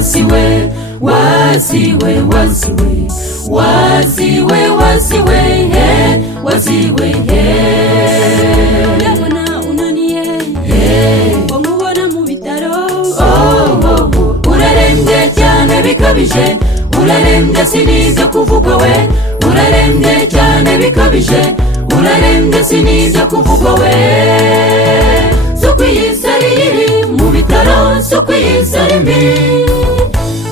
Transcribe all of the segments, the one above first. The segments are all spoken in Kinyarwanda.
wasiwe wasiwe wasiwe wasiwe wasiwe he wasiwe he ndabona unaniye ngo nkubona mu bitaro urarembye cyane bikabije urarembye sinibyo kuvugwa we urarembye cyane bikabije urarembye sinibyo kuvugwa we suko yisari iri mu bitaro suko yisari mbi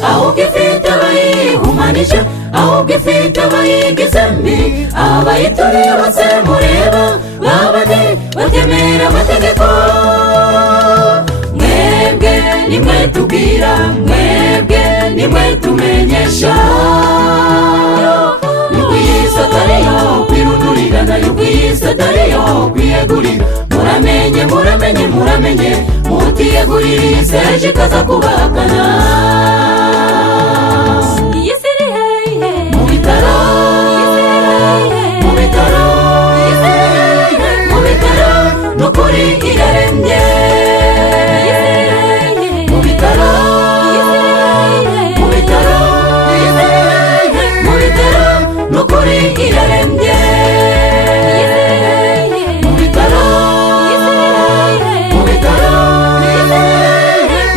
ahubwo ifite abayihumanije ahubwo ifite abayigize mbi abayituriye bose mureba babane batemera amategeko mwebwe nimwe tubwira mwebwe nimwe tumenyesha yuko iyi atariyo kwirunurirana yuko iyi atariyo kwiyegurira muramenye muramenye muramenye mutiyegurira iyi seje ikaza kubakana iyi siri hehe mu bitaro mu bitaro mu bitaro nukuri irarembye mu bitaro mu bitaro mu bitaro nukuri irarembye mu bitaro mu bitaro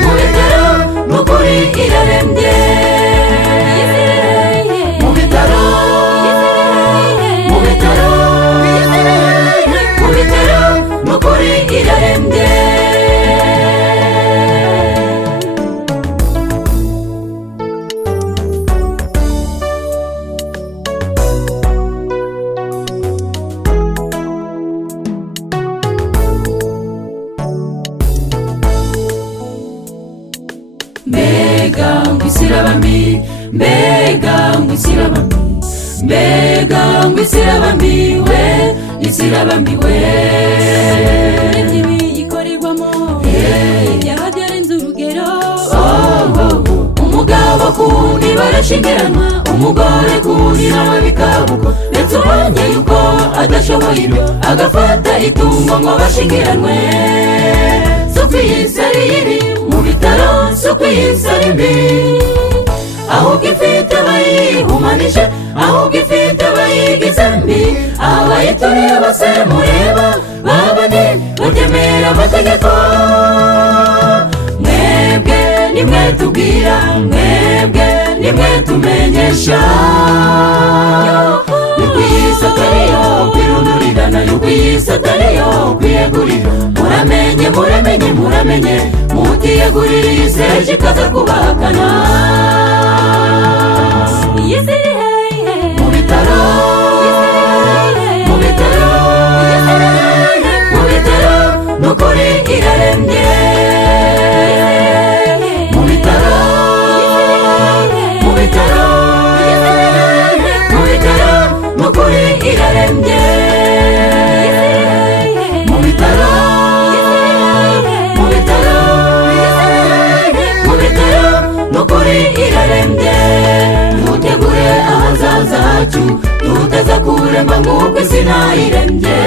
mu bitaro nukuri irarembye mu bitaro mu bitaro mu bitaro nukuri irarembye mbega ngo isirabambi mbega ngo isirabambi mbega ngo isirabambi we isirabambi we ibi ikorerwamo ibyaha byarenze urugero umugabo kundi barashingiranwa umugore kundi nawe bikabuko ndetse ubonye yuko adashoboye ibyo agafata itungo ngo bashingiranwe suko iyi sari iri mu bitaro suko iyi sari mbi ahubwo ifite abayihumanije ahubwo ifite abayigize mbi abayituriye bose mureba babane batemera amategeko mwebwe nimwe tubwira mwebwe nimwe tumenyesha yuko iyi atariyo kwirunurirana yuko iyi atariyo kwiyegurira muramenye muramenye muramenye mutiyegurira iyi seje ikaza kubakana iyi siri hehe mu bitaro mu bitaro mu bitaro nukuri irarembye mu bitaro mu bitaro mu bitaro nukuri irarembye mu bitaro mu bitaro mu bitaro nukuri irarembye dutegure ahazaza hacu tutaza kuremba nk'uko isi nayirembye